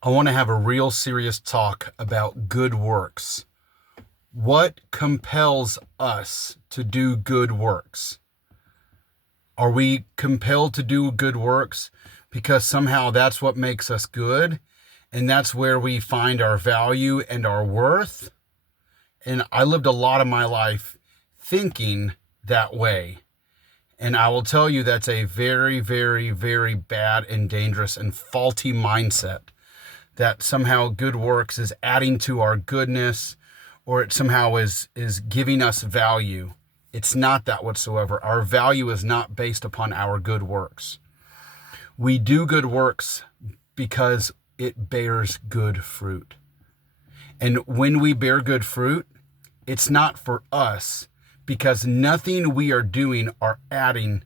I want to have a real serious talk about good works. What compels us to do good works? Are we compelled to do good works because somehow that's what makes us good and that's where we find our value and our worth? And I lived a lot of my life thinking that way. And I will tell you that's a very, very, very bad and dangerous and faulty mindset, that somehow good works is adding to our goodness, or it somehow is giving us value. It's not that whatsoever. Our value is not based upon our good works. We do good works because it bears good fruit. And when we bear good fruit, it's not for us, because nothing we are doing are adding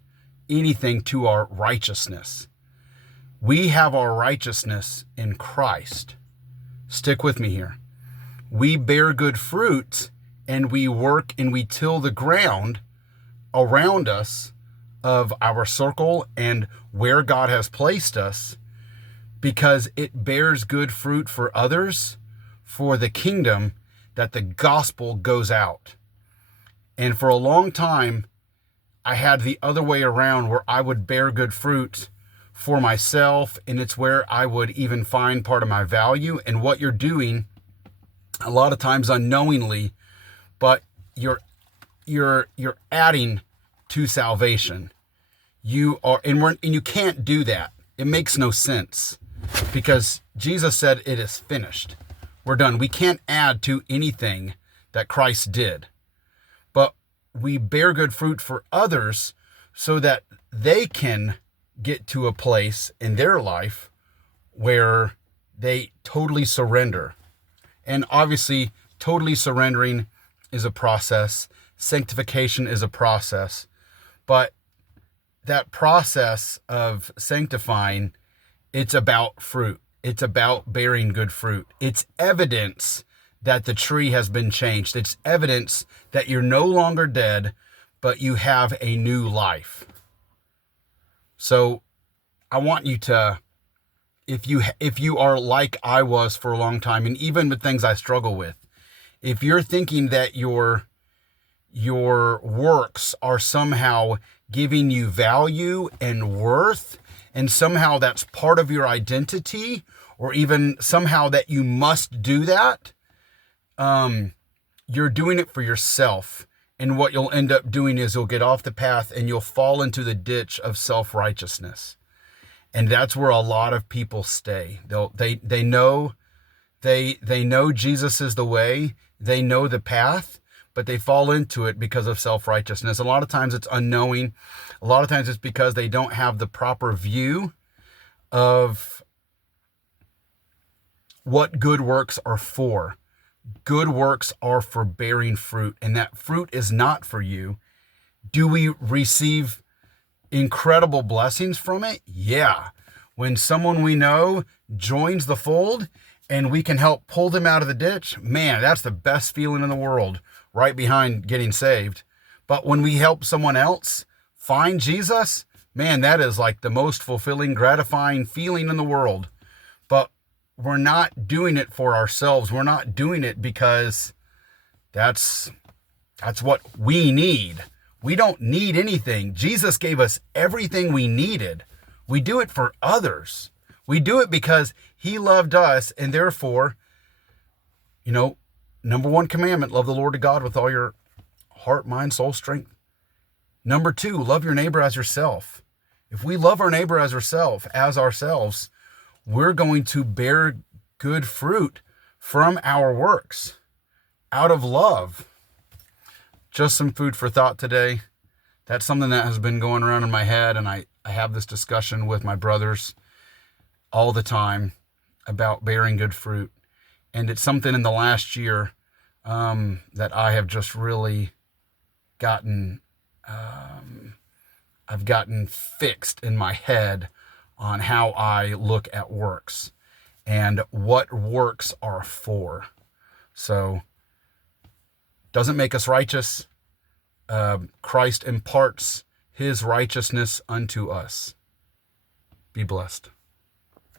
anything to our righteousness. We have our righteousness in Christ. Stick with me here. We bear good fruit and we work and we till the ground around us of our circle and where God has placed us, because it bears good fruit for others, for the kingdom, that the gospel goes out. And for a long time, I had the other way around, where I would bear good fruit for myself, and it's where I would even find part of my value and what you're doing, a lot of times unknowingly, but you're adding to salvation. You are, and you can't do that. It makes no sense, because Jesus said it is finished. We're done. We can't add to anything that Christ did. But we bear good fruit for others so that they can get to a place in their life where they totally surrender. And obviously, totally surrendering is a process. Sanctification is a process. But that process of sanctifying, it's about fruit. It's about bearing good fruit. It's evidence that the tree has been changed. It's evidence that you're no longer dead, but you have a new life. So I want you to, if you are like I was for a long time, and even with things I struggle with, if you're thinking that your works are somehow giving you value and worth, and somehow that's part of your identity, or even somehow that you must do that, you're doing it for yourself. And what you'll end up doing is you'll get off the path and you'll fall into the ditch of self-righteousness. And that's where a lot of people stay. They know Jesus is the way, they know the path, but they fall into it because of self-righteousness. A lot of times it's unknowing. A lot of times it's because they don't have the proper view of what good works are for. Good works are for bearing fruit, and that fruit is not for you. Do we receive incredible blessings from it? Yeah. When someone we know joins the fold and we can help pull them out of the ditch, man, that's the best feeling in the world, right behind getting saved. But when we help someone else find Jesus, man, that is like the most fulfilling, gratifying feeling in the world. But we're not doing it for ourselves. We're not doing it because that's what we need. We don't need anything. Jesus gave us everything we needed. We do it for others. We do it because he loved us, and therefore, number one commandment, love the Lord God with all your heart, mind, soul, strength. Number two, love your neighbor as yourself. If we love our neighbor as ourselves, we're going to bear good fruit from our works out of love. Just some food for thought today. That's something that has been going around in my head, and I have this discussion with my brothers all the time about bearing good fruit. And it's something in the last year that I have just really gotten, I've gotten fixed in my head on how I look at works and what works are for. So, doesn't make us righteous. Christ imparts his righteousness unto us. Be blessed.